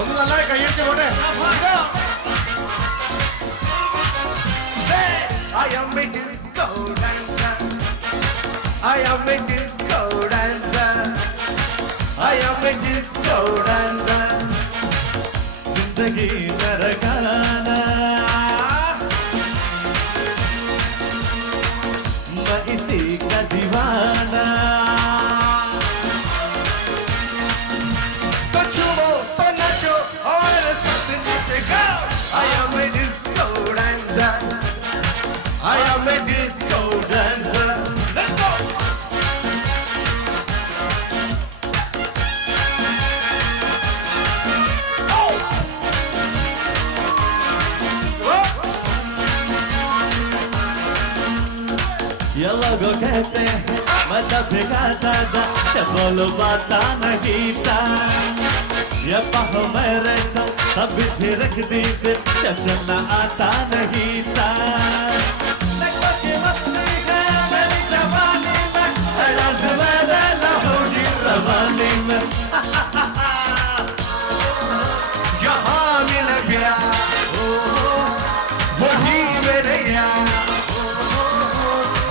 ഒന്ന് നല്ല കൈയടിച്ച് പോട്ടെ. I am a disco dancer. I am a disco dancer. I am a disco dancer. जिंदगी नरकाना मैं इसी का दीवाना तो झूमो तो नाचो और साथ नाचेगा. I am a disco dancer. I am a disco dancer. Let's go. ये लोग कहते हैं मैं दबेगा दादा बोलो बाता नहीं था ये पाहो मेरे तो सब रख दी फिर चलना आता नहीं था मेरी जवानी में डांस मेरे लाहौरी रवानी में यहाँ मिल गया वही मेरे यार.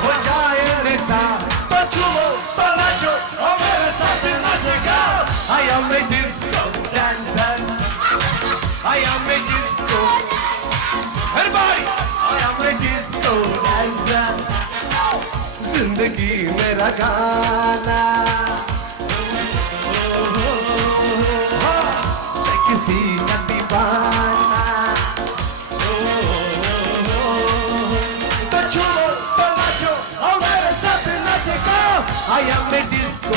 हो जाए निशा तो झूमो तो नाचो और मेरे साथ नाचेगा. I am a disco dancer. I am a disco. Everybody, I am a disco dancer. जिंदगी मेरा गाना. मैं किसी का दीवाना. तो झूमो तो नाचो और मेरे साथ नाचेगा. I am a disco.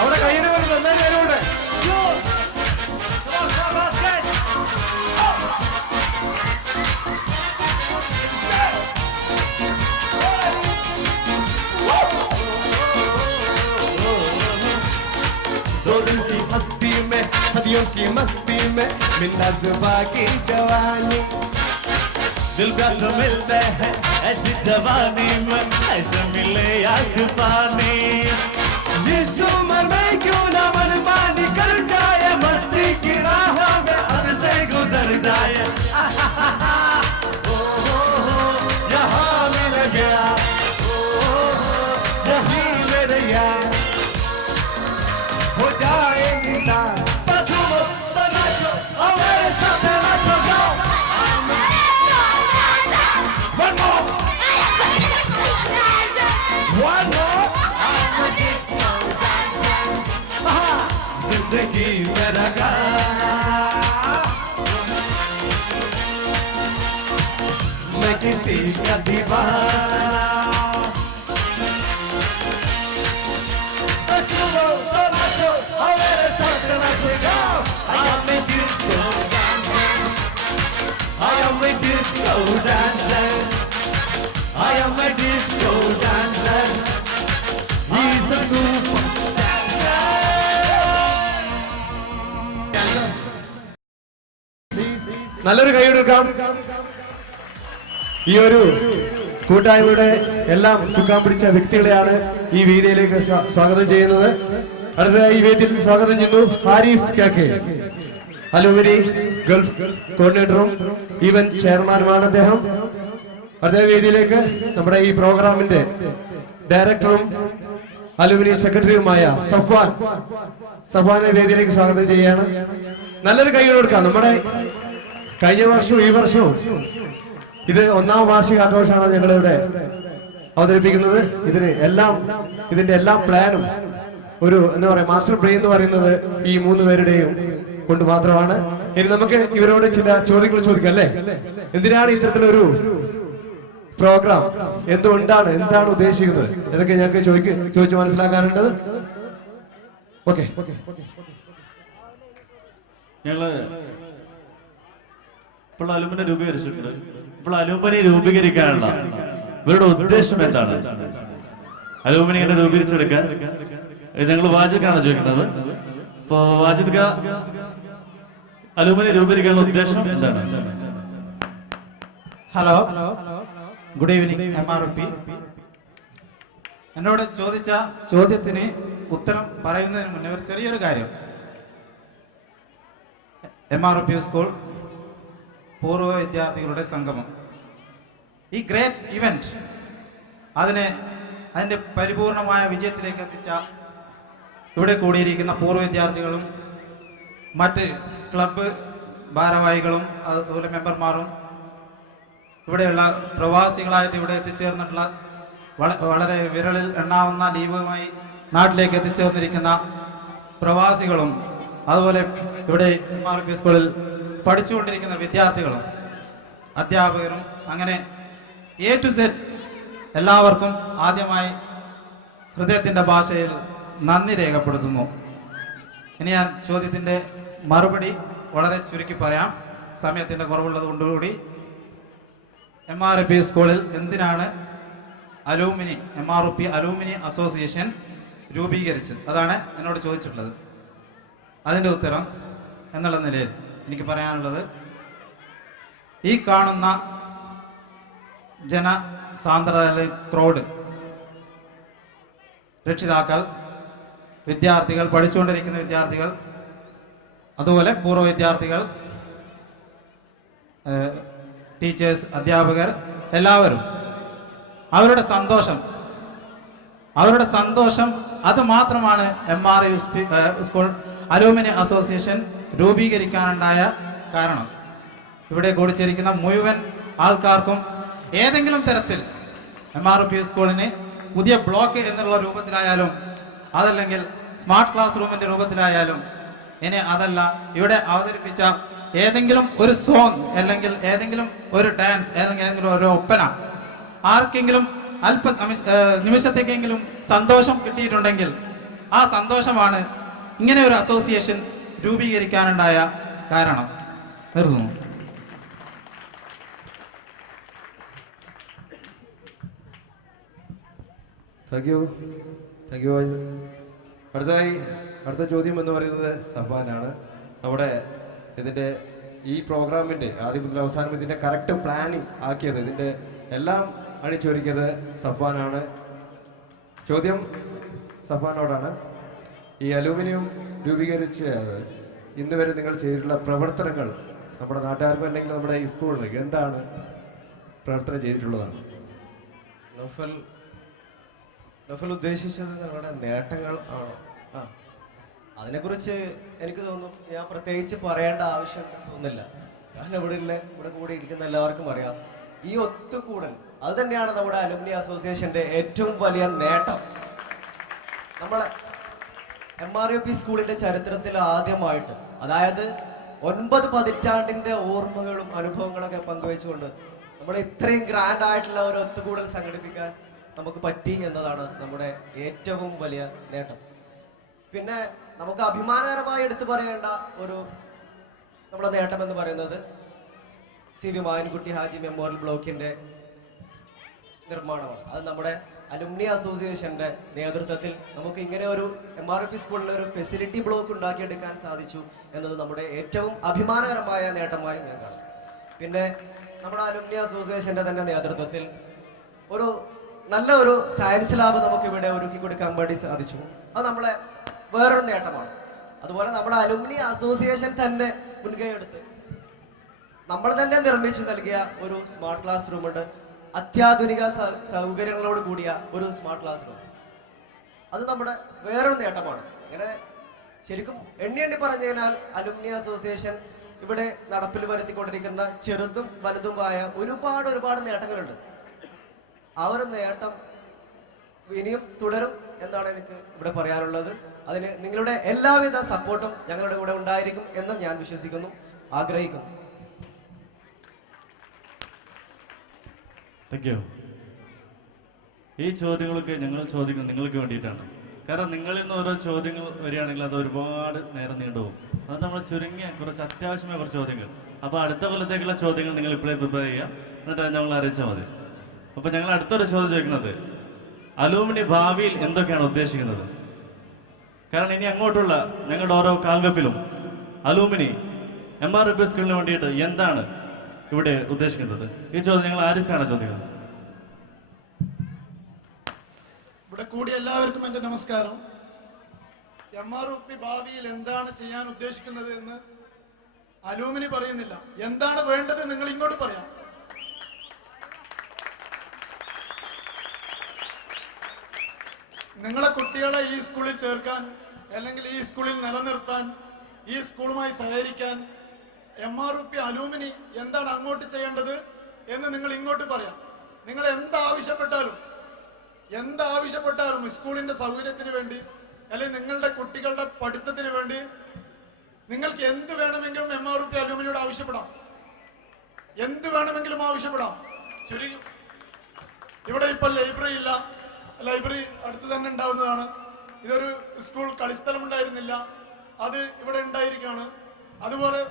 അവിടെ കയ്യിന് വരുന്നത് എന്തായാലും അതിലൂടെ दो दिन की मस्ती में सदियों की मस्ती में मिन्नज़बा की जवानी. दिल का तो मिलते हैं ऐसी जवानी में ऐसे मिले आँख पानी इस उम्र में क्यों ना मनमानी कर जाए. मस्ती की राह में हद से गुजर जाए. यहाँ मिल गया यही मेरे यार. हो जाए निशान तो झूमो तो नाचो और मेरे साथ नाचो. जाओ one more one more. जिंदगी मेरा गाना. मैं किसी का दीवाना. तो झूमो तो नाचो और मेरे साथ नाचेगा. I am a disco dancer. I am a disco dancer. I am a disco dancer. He's a super dancer. നല്ലൊരു കൈയെടുക്കാം. ഈ ഒരു കൂട്ടായ്മയുടെ എല്ലാം ചുക്കാൻ പിടിച്ച വ്യക്തികളെയാണ് ഈ വേദിയിലേക്ക് സ്വാഗതം ചെയ്യുന്നത്. അടുത്തതായി ഈ വേദിയിൽ സ്വാഗതം ചെയ്യുന്നു ആരിഫ് കാക്കെ. അലുമിനി ഗൾഫ് കോർഡിനേറ്ററും ഈവന്റ് ചെയർമാനുമാണ് അദ്ദേഹം. അടുത്ത വേദിയിലേക്ക് നമ്മുടെ ഈ പ്രോഗ്രാമിന്റെ ഡയറക്ടറും അലുമിനി സെക്രട്ടറിയുമായ സഫ്വാനെ വേദിയിലേക്ക് സ്വാഗതം ചെയ്യുകയാണ്. നല്ലൊരു കൈ കൊടുക്കാം. നമ്മുടെ കഴിഞ്ഞ വർഷവും ഈ വർഷവും ഇത് 1ാം വാർഷികാഘോഷമാണ് ഞങ്ങളിവിടെ അവതരിപ്പിക്കുന്നത്. ഇതിന്റെ എല്ലാം പ്ലാനും ഒരു എന്താ പറയാ മാസ്റ്റർ ബ്രെയിൻ എന്ന് പറയുന്നത് ഈ 3 പേരുടെയും കൊണ്ട് മാത്രമാണ്. ഇനി നമുക്ക് ഇവരോട് ചില ചോദ്യങ്ങൾ ചോദിക്കാം അല്ലേ? എന്തിനാണ് ഇത്തരത്തിലൊരു പ്രോഗ്രാം, എന്താണ് ഉദ്ദേശിക്കുന്നത് എന്നൊക്കെ ഞങ്ങൾക്ക് ചോദിച്ചു മനസ്സിലാക്കാറുണ്ടത്. ഓക്കെ, ഞങ്ങള് ഇപ്പോൾ അലുമിനി രൂപീകരിച്ചിട്ടുണ്ട്. ഇപ്പോൾ അലുമിനി രൂപീകരിക്കാനുള്ള ഇവരുടെ ഉദ്ദേശം എന്താണ്? അലുമിനി ഇങ്ങനെ രൂപീകരിച്ചെടുക്കാൻ ഞങ്ങൾ വാജിദാണ് ചോദിക്കുന്നത്. ഇപ്പൊ വാജിദ് അലുമിനി രൂപീകരിക്കാനുള്ള ഉദ്ദേശം എന്താണ്? Hello, good evening MRP. എന്നോട് ചോദിച്ച ചോദ്യത്തിന് ഉത്തരം പറയുന്നതിന് മുന്നേ ഒരു ചെറിയൊരു കാര്യം. MRP സ്കൂൾ പൂർവ്വ വിദ്യാർത്ഥികളുടെ സംഗമം, ഈ ഗ്രേറ്റ് ഇവന്റ് അതിൻ്റെ പരിപൂർണമായ വിജയത്തിലേക്ക് എത്തിച്ച ഇവിടെ കൂടിയിരിക്കുന്ന പൂർവ്വ വിദ്യാർത്ഥികളും മറ്റ് ക്ലബ്ബ് ഭാരവാഹികളും അതുപോലെ മെമ്പർമാരും ഇവിടെയുള്ള പ്രവാസികളായിട്ട് ഇവിടെ എത്തിച്ചേർന്നിട്ടുള്ള വളരെ വിരളിൽ എണ്ണാവുന്ന ലീവുമായി നാട്ടിലേക്ക് എത്തിച്ചേർന്നിരിക്കുന്ന പ്രവാസികളും അതുപോലെ ഇവിടെ MRP സ്കൂളിൽ പഠിച്ചുകൊണ്ടിരിക്കുന്ന വിദ്യാർത്ഥികളും അധ്യാപകരും അങ്ങനെ A to Z എല്ലാവർക്കും ആദ്യമായി ഹൃദയത്തിൻ്റെ ഭാഷയിൽ നന്ദി രേഖപ്പെടുത്തുന്നു. ഇനി ഞാൻ ചോദ്യത്തിൻ്റെ മറുപടി വളരെ ചുരുക്കി പറയാം, സമയത്തിൻ്റെ കുറവുള്ളത് കൊണ്ടുകൂടി. MRP സ്കൂളിൽ എന്തിനാണ് MRP അലൂമിനി അസോസിയേഷൻ രൂപീകരിച്ചത്? അതാണ് എന്നോട് ചോദിച്ചിട്ടുള്ളത്. അതിൻ്റെ ഉത്തരം എന്നുള്ള നിലയിൽ എനിക്ക് പറയാനുള്ളത്, ഈ കാണുന്ന ജനസാന്ദ്രത ക്രൗഡ്, രക്ഷിതാക്കൾ, വിദ്യാർത്ഥികൾ, പഠിച്ചുകൊണ്ടിരിക്കുന്ന വിദ്യാർത്ഥികൾ, അതുപോലെ പൂർവ്വ വിദ്യാർത്ഥികൾ, ടീച്ചേഴ്സ്, അധ്യാപകർ, എല്ലാവരും അവരുടെ സന്തോഷം അത് മാത്രമാണ് MRP സ്കൂൾ അലൂമിനി അസോസിയേഷൻ രൂപീകരിക്കാനുണ്ടായ കാരണം. ഇവിടെ കൂടിച്ചേരിക്കുന്ന മുഴുവൻ ആൾക്കാർക്കും ഏതെങ്കിലും തരത്തിൽ MRP സ്കൂളിന് പുതിയ ബ്ലോക്ക് എന്നുള്ള രൂപത്തിലായാലും അതല്ലെങ്കിൽ സ്മാർട്ട് ക്ലാസ് റൂമിൻ്റെ രൂപത്തിലായാലും ഇനി അതല്ല ഇവിടെ അവതരിപ്പിച്ച ഏതെങ്കിലും ഒരു സോങ് അല്ലെങ്കിൽ ഏതെങ്കിലും ഒരു ഡാൻസ് അല്ലെങ്കിൽ ഏതെങ്കിലും ഒരു ഒപ്പന ആർക്കെങ്കിലും നിമിഷത്തേക്കെങ്കിലും സന്തോഷം കിട്ടിയിട്ടുണ്ടെങ്കിൽ ആ സന്തോഷമാണ് ഇങ്ങനെ ഒരു അസോസിയേഷൻ രൂപീകരിക്കാനുണ്ടായ കാരണം. നിർത്തുന്നു. Thank you. അടുത്ത ചോദ്യം എന്ന് പറയുന്നത് സഫാനാണ്. നമ്മുടെ ഇതിൻ്റെ ഈ പ്രോഗ്രാമിൻ്റെ ആദ്യം മുതൽ അവസാനം ഇതിൻ്റെ കറക്റ്റ് പ്ലാനിങ് ആക്കിയത്, ഇതിൻ്റെ എല്ലാം അണിച്ചൊരുക്കിയത് സഫാനാണ്. ചോദ്യം സഫാനോടാണ്. ഈ അലൂമിനിയം രൂപീകരിച്ച് ഇന്ന് വരെ നിങ്ങൾ ചെയ്തിട്ടുള്ള പ്രവർത്തനങ്ങൾ നമ്മുടെ നാട്ടുകാർക്കും അല്ലെങ്കിൽ നമ്മുടെ ഈ സ്കൂളിലേക്ക് എന്താണ് പ്രവർത്തനം ചെയ്തിട്ടുള്ളതാണ്? നഫൽ ഉദ്ദേശിച്ചത് ഞങ്ങളുടെ നേട്ടങ്ങൾ ആണോ? അതിനെക്കുറിച്ച് എനിക്ക് തോന്നുന്നു ഞാൻ പ്രത്യേകിച്ച് പറയേണ്ട ആവശ്യം തോന്നുന്നില്ല. കാരണം ഇവിടെ കൂടി ഇരിക്കുന്ന എല്ലാവർക്കും അറിയാം, ഈ ഒത്തുകൂടൽ അത് തന്നെയാണ് നമ്മുടെ അലുമിനി അസോസിയേഷന്റെ ഏറ്റവും വലിയ നേട്ടം. നമ്മുടെ MRP സ്കൂളിന്റെ ചരിത്രത്തിൽ ആദ്യമായിട്ട്, അതായത് 9 പതിറ്റാണ്ടിന്റെ ഓർമ്മകളും അനുഭവങ്ങളൊക്കെ പങ്കുവെച്ചുകൊണ്ട് നമ്മൾ ഇത്രയും ഗ്രാൻഡ് ആയിട്ടുള്ള ഒരു ഒത്തുകൂടൽ സംഘടിപ്പിക്കാൻ നമുക്ക് പറ്റി എന്നതാണ് നമ്മുടെ ഏറ്റവും വലിയ നേട്ടം. പിന്നെ നമുക്ക് അഭിമാനകരമായി എടുത്തു പറയേണ്ട ഒരു നമ്മുടെ നേട്ടം എന്ന് പറയുന്നത് CV മായൻകുട്ടി ഹാജി മെമ്മോറിയൽ ബ്ലോക്കിന്റെ നിർമ്മാണമാണ്. അത് നമ്മുടെ അലുമിനി അസോസിയേഷന്റെ നേതൃത്വത്തിൽ നമുക്ക് ഇങ്ങനെ ഒരു MRP സ്കൂളിൽ ഒരു ഫെസിലിറ്റി ബ്ലോക്ക് ഉണ്ടാക്കിയെടുക്കാൻ സാധിച്ചു എന്നത് നമ്മുടെ ഏറ്റവും അഭിമാനകരമായ നേട്ടമായി ഞാൻ കാണും. പിന്നെ നമ്മുടെ അലുമിനി അസോസിയേഷന്റെ തന്നെ നേതൃത്വത്തിൽ ഒരു നല്ല ഒരു സയൻസ് ലാബ് നമുക്ക് ഇവിടെ ഒരുക്കി കൊടുക്കാൻ വേണ്ടി സാധിച്ചു. അത് നമ്മളെ വേറൊരു നേട്ടമാണ്. അതുപോലെ നമ്മുടെ അലുമിനി അസോസിയേഷൻ തന്നെ മുൻകൈ എടുത്ത് നമ്മൾ തന്നെ നിർമ്മിച്ചു നൽകിയ ഒരു സ്മാർട്ട് ക്ലാസ് റൂം ഉണ്ട്, അത്യാധുനിക സൗകര്യങ്ങളോട് കൂടിയ ഒരു സ്മാർട്ട് ക്ലാസ് റൂം. അത് നമ്മുടെ വേറൊരു നേട്ടമാണ്. ഇങ്ങനെ ശരിക്കും എണ്ണി പറഞ്ഞു കഴിഞ്ഞാൽ അലുമിനി അസോസിയേഷൻ ഇവിടെ നടപ്പിൽ വരുത്തിക്കൊണ്ടിരിക്കുന്ന ചെറുതും വലുതുമായ ഒരുപാട് നേട്ടങ്ങളുണ്ട്. ആ ഒരു നേട്ടം ഇനിയും തുടരും എന്നാണ് എനിക്ക് ഇവിടെ പറയാനുള്ളത്. അതിന് നിങ്ങളുടെ എല്ലാവിധ സപ്പോർട്ടും ഞങ്ങളുടെ കൂടെ ഉണ്ടായിരിക്കും എന്നും ഞാൻ വിശ്വസിക്കുന്നു, ആഗ്രഹിക്കുന്നു. Thank you. ഈ ചോദ്യങ്ങളൊക്കെ ഞങ്ങൾ ചോദിക്കുന്നത് നിങ്ങൾക്ക് വേണ്ടിയിട്ടാണ്. കാരണം നിങ്ങളിൽ നിന്ന് ഓരോ ചോദ്യങ്ങൾ വരികയാണെങ്കിൽ അത് ഒരുപാട് നേരം നീണ്ടുപോകും. അത് നമ്മൾ ചുരുങ്ങിയ കുറച്ച് അത്യാവശ്യമായ കുറച്ച് ചോദ്യങ്ങൾ. അപ്പോൾ അടുത്ത കൊല്ലത്തേക്കുള്ള ചോദ്യങ്ങൾ നിങ്ങൾ ഇപ്പോഴേ പ്രിപ്പയർ ചെയ്യുക, എന്നിട്ട് അത് ഞങ്ങൾ അറിയിച്ചാൽ മതി. അപ്പോൾ ഞങ്ങൾ അടുത്തൊരു ചോദ്യം ചോദിക്കുന്നത്, അലൂമിനി ഭാവിയിൽ എന്തൊക്കെയാണ് ഉദ്ദേശിക്കുന്നത്? കാരണം ഇനി അങ്ങോട്ടുള്ള ഞങ്ങളുടെ ഓരോ കാൽവെപ്പിലും അലൂമിനി MRP സ്കൂളിന് വേണ്ടിയിട്ട് എന്താണ് ഇവിടെ ഉദ്ദേശിക്കുന്നത്? ഈ ചോദ്യം ഞങ്ങൾ ആരിഫാണ് ചോദിക്കുന്നത്. ഇവിടെ കൂടി എല്ലാവർക്കും എൻ്റെ നമസ്കാരം. MROP ഭാവിയിൽ എന്താണ് ചെയ്യാൻ ഉദ്ദേശിക്കുന്നത് എന്ന് അലൂമിനി പറയുന്നില്ല. എന്താണ് വേണ്ടത് നിങ്ങൾ ഇങ്ങോട്ട് പറയാം. നിങ്ങളെ കുട്ടികളെ ഈ സ്കൂളിൽ ചേർക്കാൻ, അല്ലെങ്കിൽ ഈ സ്കൂളിൽ നിലനിർത്താൻ, ഈ സ്കൂളുമായി സഹകരിക്കാൻ MROP അലൂമിനി എന്താണ് അങ്ങോട്ട് ചെയ്യേണ്ടത് എന്ന് നിങ്ങൾ ഇങ്ങോട്ട് പറയാം. നിങ്ങൾ എന്താവശ്യപ്പെട്ടാലും സ്കൂളിന്റെ സൗകര്യത്തിന് വേണ്ടി, അല്ലെങ്കിൽ നിങ്ങളുടെ കുട്ടികളുടെ പഠിത്തത്തിന് വേണ്ടി നിങ്ങൾക്ക് എന്ത് വേണമെങ്കിലും MROP അലൂമിനിയോട് ആവശ്യപ്പെടാം. എന്ത് വേണമെങ്കിലും ആവശ്യപ്പെടാം. ശരി, ഇവിടെ ഇപ്പൊ ലൈബ്രറി ഇല്ല. ലൈബ്രറി അടുത്ത് തന്നെ ഉണ്ടാവുന്നതാണ്. ഇതൊരു സ്കൂൾ കളിസ്ഥലം ഉണ്ടായിരുന്നില്ല, അത് ഇവിടെ ഉണ്ടായിരിക്കുകയാണ്. അതുപോലെ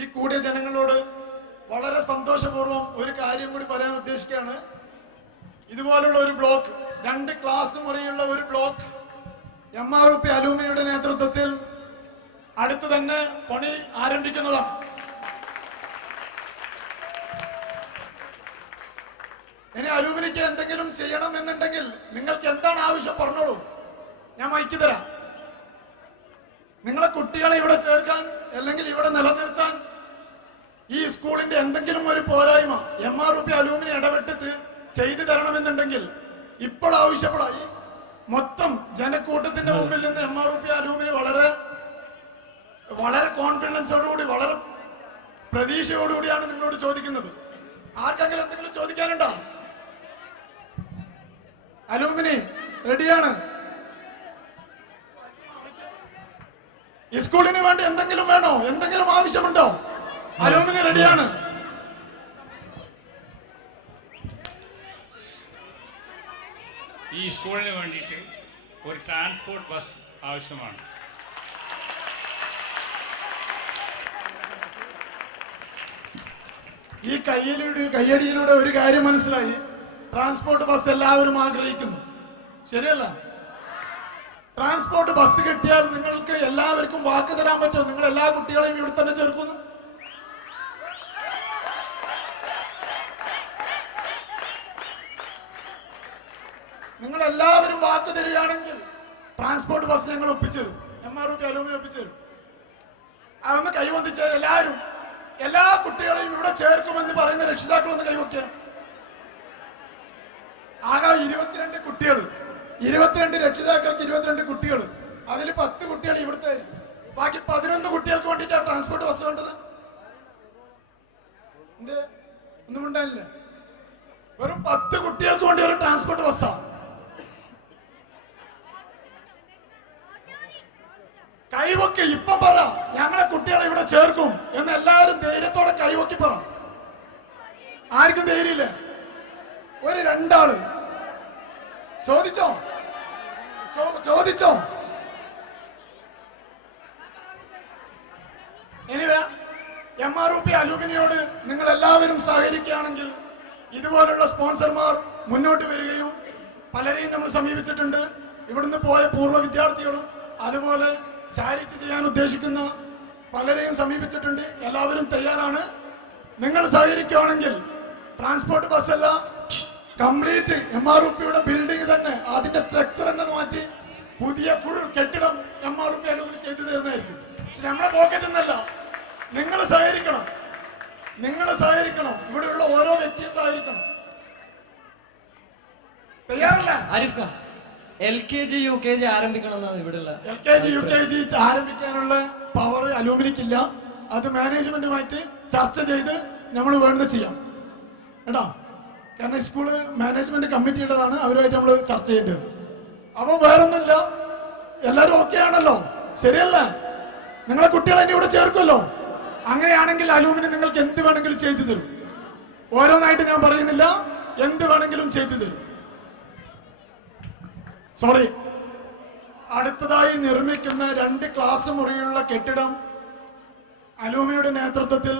ഈ കൂടിയ ജനങ്ങളോട് വളരെ സന്തോഷപൂർവ്വം ഒരു കാര്യം കൂടി പറയാൻ ഉദ്ദേശിക്കുകയാണ്. ഇതുപോലുള്ള ഒരു ബ്ലോക്ക്, 2 ക്ലാസ് മുറിയുള്ള ഒരു ബ്ലോക്ക് MROP അലൂമിനിയുടെ നേതൃത്വത്തിൽ അടുത്ത് തന്നെ പണി ആരംഭിക്കുന്നതാണ്. ഇനി അലൂമിനിക്ക് എന്തെങ്കിലും ചെയ്യണം എന്നുണ്ടെങ്കിൽ നിങ്ങൾക്ക് എന്താണ് ആവശ്യം പറഞ്ഞോളൂ, ഞാൻ മൈക്ക് തരാം. നിങ്ങളെ കുട്ടികളെ ഇവിടെ ചേർക്കാൻ, അല്ലെങ്കിൽ ഇവിടെ നിലനിർത്താൻ ഈ സ്കൂളിന്റെ എന്തെങ്കിലും ഒരു പോരായ്മ MROP അലൂമിനി ഇടപെട്ട് ചെയ്തു തരണമെന്നുണ്ടെങ്കിൽ ഇപ്പോൾ ആവശ്യപ്പെടാം. ഈ മൊത്തം ജനക്കൂട്ടത്തിന്റെ മുമ്പിൽ നിന്ന് MROP അലൂമിനി വളരെ കോൺഫിഡൻസോടുകൂടി, വളരെ പ്രതീക്ഷയോടുകൂടിയാണ് നിങ്ങളോട് ചോദിക്കുന്നത്. ആർക്കെങ്കിലും എന്തെങ്കിലും ചോദിക്കാനുണ്ടോ? അലൂമിനി റെഡിയാണ്. ഈ സ്കൂളിന് വേണ്ടി എന്തെങ്കിലും വേണോ? എന്തെങ്കിലും ആവശ്യമുണ്ടോ? അലൂമിനി റെഡിയാണ്. ഈ സ്കൂളിന് വേണ്ടിയിട്ട് ഒരു ട്രാൻസ്പോർട്ട് ബസ് ആവശ്യമാണ്. ഈ കയ്യടിയിലൂടെ ഒരു കാര്യം മനസ്സിലായി. ട്രാൻസ്പോർട്ട് ബസ് എല്ലാവരും ആഗ്രഹിക്കുന്നു, ശരിയല്ല? ട്രാൻസ്പോർട്ട് ബസ് കിട്ടിയാൽ നിങ്ങൾക്ക് എല്ലാവർക്കും വാക്ക് തരാൻ പറ്റുമോ? നിങ്ങൾ എല്ലാ കുട്ടികളെയും ഇവിടെ തന്നെ ചേർക്കുന്നു? നിങ്ങൾ എല്ലാവരും വാക്ക് തരികയാണെങ്കിൽ ട്രാൻസ്പോർട്ട് ബസ് ഞങ്ങൾ ഒപ്പിച്ചേരും, MROP അലൂമിനി ഒപ്പിച്ചേരും. അതൊന്ന് കൈവന്നിച്ച് എല്ലാവരും, എല്ലാ കുട്ടികളെയും ഇവിടെ ചേർക്കുമെന്ന് പറയുന്ന രക്ഷിതാക്കളൊന്ന് കൈവയ്ക്കുക. ആകെ 22 കുട്ടികൾ, 22 രക്ഷിതാക്കൾക്ക് 22 കുട്ടികൾ. അതിൽ 10 കുട്ടികൾ ഇവിടുത്തെ, ബാക്കി 11 കുട്ടികൾക്ക് വേണ്ടിയിട്ടാണ് ട്രാൻസ്പോർട്ട് ബസ് വേണ്ടത്. എന്ത് ഒന്നും ഉണ്ടായില്ല. വെറും 10 കുട്ടികൾക്ക് വേണ്ടി ഒരു ട്രാൻസ്പോർട്ട് ബസ്സാ. കൈവക്കി ഇപ്പം പറ, ഞങ്ങളെ കുട്ടികളെ ഇവിടെ ചേർക്കും എന്ന് എല്ലാവരും ധൈര്യത്തോടെ കൈവക്കി പറ. ആർക്കും ധൈര്യമില്ല. ഒരു 2 ആള് ചോദിച്ചോ? എനിവേ, MROP അലൂമിനിയോട് നിങ്ങൾ എല്ലാവരും സഹകരിക്കുകയാണെങ്കിൽ ഇതുപോലുള്ള സ്പോൺസർമാർ മുന്നോട്ട് വരികയും, പലരെയും നമ്മൾ സമീപിച്ചിട്ടുണ്ട്. ഇവിടുന്ന് പോയ പൂർവ്വ വിദ്യാർത്ഥികളും അതുപോലെ ചാരിറ്റി ചെയ്യാൻ ഉദ്ദേശിക്കുന്ന പലരെയും സമീപിച്ചിട്ടുണ്ട്. എല്ലാവരും തയ്യാറാണ്. നിങ്ങൾ സഹകരിക്കുകയാണെങ്കിൽ ട്രാൻസ്പോർട്ട് ബസ് അല്ല, കംപ്ലീറ്റ് MROPയുടെ ബിൽഡിംഗ് തന്നെ, അതിന്റെ സ്ട്രക്ചർ തന്നെ മാറ്റി പുതിയ ഫുൾ കെട്ടിടം MROP അലൂമിനി ചെയ്തു തരുന്നതായിരിക്കും. പക്ഷെ നമ്മളെ പോക്കറ്റിൽ നിന്നല്ല. നിങ്ങൾ സഹകരിക്കണം. ഇവിടെയുള്ള ഓരോ വ്യക്തിയും സഹകരിക്കണം. തയ്യാറല്ല? LKG UKG ആരംഭിക്കണം. LKG UKG ആരംഭിക്കാനുള്ള പവർ അലൂമിനിക്കില്ല. അത് മാനേജ്മെന്റുമായിട്ട് ചർച്ച ചെയ്ത് നമ്മൾ വേണ്ടത് ചെയ്യാം കേട്ടോ. കാരണം സ്കൂള് മാനേജ്മെന്റ് കമ്മിറ്റിയുടേതാണ്, അവരുമായിട്ട് നമ്മൾ ചർച്ച ചെയ്യേണ്ടത്. അപ്പൊ വേറൊന്നുമില്ല, എല്ലാവരും ഓക്കെ ആണല്ലോ, ശരിയല്ലേ? നിങ്ങളെ കുട്ടികളെ ഇനി ഇവിടെ ചേർക്കുമല്ലോ. അങ്ങനെയാണെങ്കിൽ അലൂമിനി നിങ്ങൾക്ക് എന്ത് വേണമെങ്കിലും ചെയ്തു തരും. ഓരോന്നായിട്ട് ഞാൻ പറയുന്നില്ല, എന്ത് വേണമെങ്കിലും ചെയ്തു തരും. സോറി, അടുത്തതായി നിർമ്മിക്കുന്ന 2 ക്ലാസ് മുറിയുള്ള കെട്ടിടം അലൂമിനിയുടെ നേതൃത്വത്തിൽ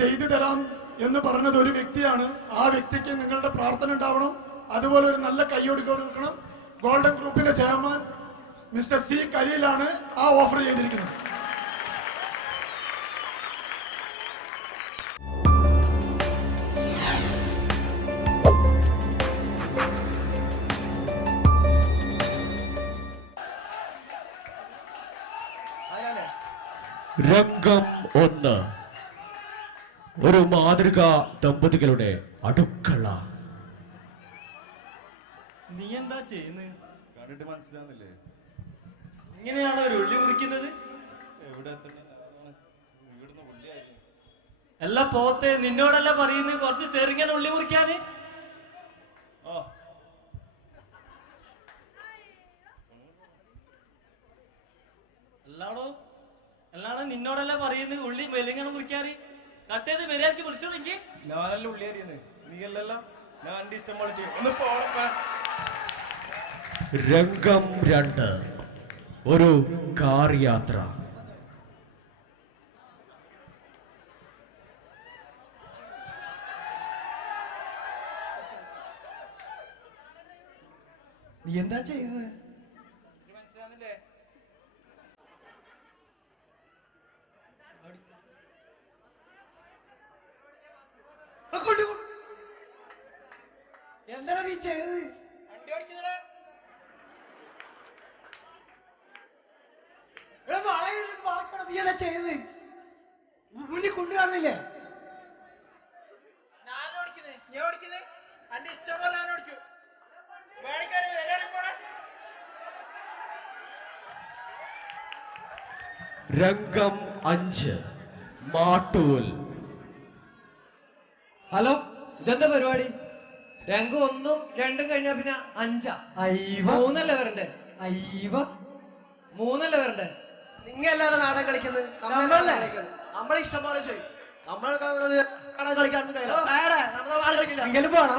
ചെയ്തു തരാം എന്ന് പറഞ്ഞത് ഒരു വ്യക്തിയാണ്. ആ വ്യക്തിക്ക് നിങ്ങളുടെ പ്രാർത്ഥന ഉണ്ടാവണം. അതുപോലെ ഒരു നല്ല കൈയ്യൊടുക്ക കൊടുക്കണം. ഗോൾഡൻ ഗ്രൂപ്പിന്റെ ചെയർമാൻ മിസ്റ്റർ C കലീലാണ് ആ ഓഫർ ചെയ്തിരിക്കുന്നത്. രംഗം 1 ഒരു മാതൃകാ ദമ്പതികളുടെ അടുക്കള. നീ എന്താ ചെയ്യുന്നത്? കണ്ടിട്ട് മനസ്സിലാവുന്നില്ലേ? ഇങ്ങനെയാണോ ഒരു ഉള്ളി മുറിക്കുന്നത്? എവിടെ ഇവിടുന്ന് ഉള്ളിയായി. എല്ലാ പോത്തെ നിന്നോടല്ല പറയുന്നത് കുറച്ച് ചെറുങ്ങനെ ഉള്ളി മുറിക്കാന്. ആ എല്ലാടോ നിന്നോടല്ല പറയുന്നത് ഉള്ളി മെലിങ്ങനെ മുറിക്കാന്. കട്ട് ചെയ്ത് മര്യാദക്ക് മുറിച്ചോ. എനിക്ക് ഞാനല്ല ഉള്ളി അറിയുന്നത്, നീ അല്ലല്ല. ഞാൻ എന്റെ ഇഷ്ടം പോലെ ചെയ്യും. ഒന്ന് പോണപ്പ. രംഗം 2 ഒരു കാർ യാത്ര. നീ എന്താ ചെയ്യുന്നത്? എന്താണ് നീ ചെയ്തത്? നീ എന്താ ചെയ്തത്? മുന്നിൽ കൊണ്ടുവന്നില്ലേ? രംഗം 5 മാട്ടൂൽ. ഹലോ, ഇതെന്താ പരിപാടി? രംഗം 1 2 കഴിഞ്ഞാ പിന്നെ 5 3 വരണ്ടേ? 3 വരണ്ടേ? നിങ്ങൾ എല്ലാവരും നാടകം കളിക്കുന്നത് നമ്മളെ ഇഷ്ടം പോലെ ചെയ്യും. നമ്മൾ കളിക്കാൻ എങ്കിലും പോണം.